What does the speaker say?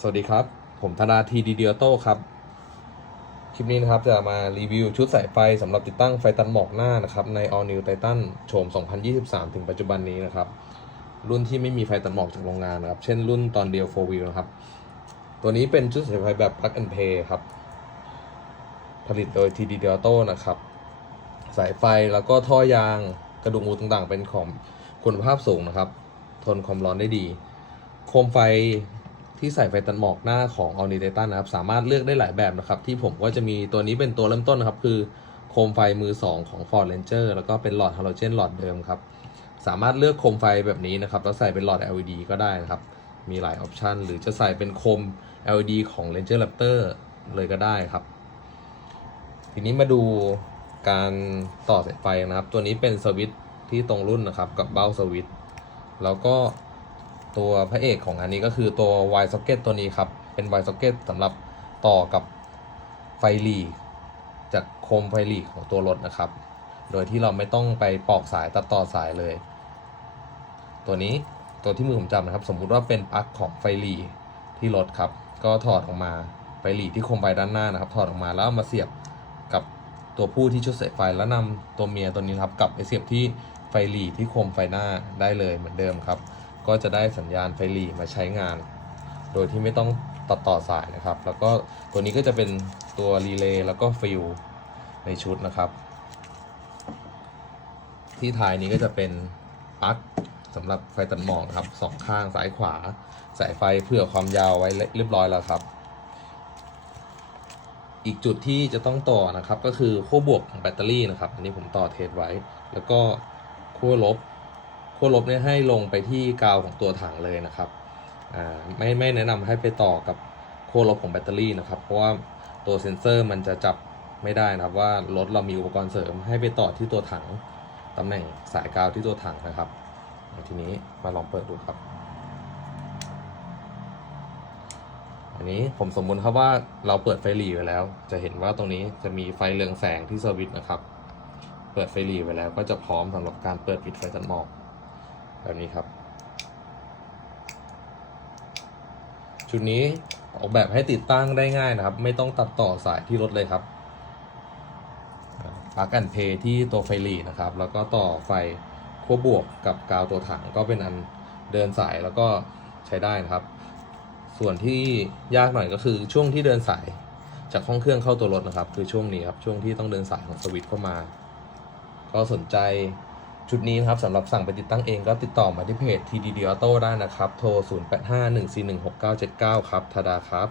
สวัสดีครับ ผมธนาทีดีเดียโต้ครับ คลิปนี้นะครับจะมารีวิวชุดสายไฟสำหรับติดตั้งไฟตันหมอกหน้านะครับใน All New Titan โฉม 2023 ถึงปัจจุบันนี้นะครับ รุ่นที่ไม่มีไฟตันหมอกจากโรงงานนะครับ เช่นรุ่นตอนเดียว 4 wheel นะครับ ตัวนี้เป็นชุดสายไฟแบบ plug and play ครับ ผลิตโดย TD d e l t o นะครับ สายไฟแล้วก็ท่อยางกระดูกงูต่างๆ เป็นของคุณภาพสูงนะครับ ทนความร้อนได้ดี โคมไฟ ที่ใส่ไฟตันหมอกหน้าของ a l n i t a n นะครับ สามารถเลือกได้หลายแบบนะครับ ที่ผมก็จะมีตัวนี้เป็นตัวเริ่มต้นนะครับ คือโคมไฟมือ 2 ของ Ford Ranger แล้วก็เป็นหลอดฮาโลเจนหลอดเดิมครับ สามารถเลือกโคมไฟแบบนี้นะครับ แล้วใส่เป็นหลอด LED ก็ได้นะครับ มีหลายออปชันหรือจะใส่เป็นโคม LED ของ Ranger Raptor เลยก็ได้ครับ ทีนี้มาดูการต่อสายไฟนะครับ ตัวนี้เป็นสวิตช์ที่ตรงรุ่นนะครับ กับเบ้าสวิตช์แล้วก็ ตัวพระเอกของอันนี้ก็คือตัว Y socket ตัวนี้ครับ เป็น Y socket สำหรับต่อกับไฟหลีจากโคมไฟหลีของตัวรถนะครับ โดยที่เราไม่ต้องไปปอกสายตัดต่อสายเลย ตัวนี้ตัวที่มือผมจับนะครับ สมมุติว่าเป็นปลั๊กของไฟหลีที่รถครับ ก็ถอดออกมาไฟหลีที่โคมไฟด้านหน้านะครับ ถอดออกมาแล้วมาเสียบกับตัวผู้ที่ชุดสายไฟแล้วนำตัวเมียตัวนี้ครับกลับไปเสียบที่ไฟหลีที่โคมไฟหน้าได้เลยเหมือนเดิมครับ ก็จะได้สัญญาณไฟหลีมาใช้งาน โดยที่ไม่ต้องตัดต่อสายนะครับ แล้วก็ตัวนี้ก็จะเป็นตัวรีเลย์แล้วก็ฟิลในชุดนะครับ ที่ท้ายนี้ก็จะเป็นปลั๊กสำหรับไฟตัดหมอกครับสองข้างซ้ายขวา สายไฟเผื่อความยาวไว้เรียบร้อยแล้วครับ อีกจุดที่จะต้องต่อนะครับ ก็คือขั้วบวกของแบตเตอรี่นะครับ อันนี้ผมต่อเทสไว้ แล้วก็ขั้วลบ วลบเนี่ยให้ลงไปที่กาวของตัวถังเลยนะครับอ่าไม่ไม่แนะนำให้ไปต่อกับขั้วลบของแบตเตอรี่นะครับ เพราะว่าตัวเซ็นเซอร์มันจะจับไม่ได้นะครับว่ารถเรามีอุปกรณ์เสริมให้ไปต่อที่ตัวถังตำแหน่งสายกาวที่ตัวถังนะครับ ทีนี้มาลองเปิดดูครับ อันนี้ผมสมมุติครับว่าเราเปิดไฟหลีไว้แล้ว จะเห็นว่าตรงนี้จะมีไฟเรืองแสงที่สวิตช์นะครับ เปิดไฟหลีไว้แล้วก็จะพร้อมสำหรับการเปิดปิดไฟตัดหมอก แบบนี้ครับ ชุดนี้ออกแบบให้ติดตั้งได้ง่ายนะครับ ไม่ต้องตัดต่อสายที่รถเลยครับปลั๊กแอนเพย์ที่ตัวไฟหลีนะครับ แล้วก็ต่อไฟขั้วบวกกับกาวตัวถังก็เป็นอันเดินสายแล้วก็ใช้ได้นะครับ ส่วนที่ยากหน่อยก็คือช่วงที่เดินสายจากห้องเครื่องเข้าตัวรถนะครับ คือช่วงนี้ครับช่วงที่ต้องเดินสายของสวิตช์เข้ามา ก็สนใจ ชุดนี้นะครับสำหรับสั่งไปติดตั้งเองก็ติดต่อมาที่เพจ TDD Auto ได้นะครับ โทร 0851416979 ครับทดาครับ